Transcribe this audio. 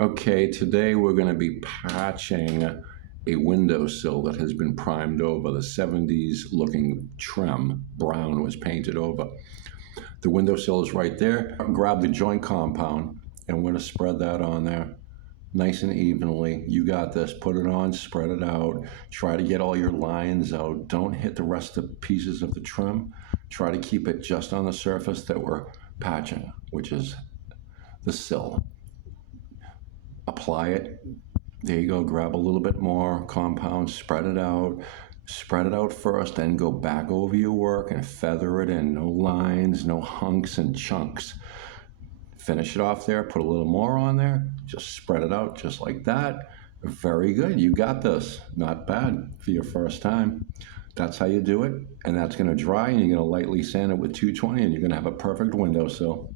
Okay, today we're going to be patching a windowsill that has been primed over. The 70s looking trim, brown, was painted over. The windowsill is right there. Grab the joint compound and we're going to spread that on there nice and evenly. You got this. Put it on, spread it out. Try to get all your lines out. Don't hit the rest of the pieces of the trim. Try to keep it just on the surface that we're patching, which is the sill. Apply it. There you go. Grab a little bit more compound, spread it out. Spread it out first, then go back over your work and feather it in. No lines, no hunks and chunks. Finish it off there, put a little more on there, just spread it out just like that. Very good. You got this. Not bad for your first time. That's how you do it, and that's going to dry, and you're going to lightly sand it with 220, and you're going to have a perfect windowsill.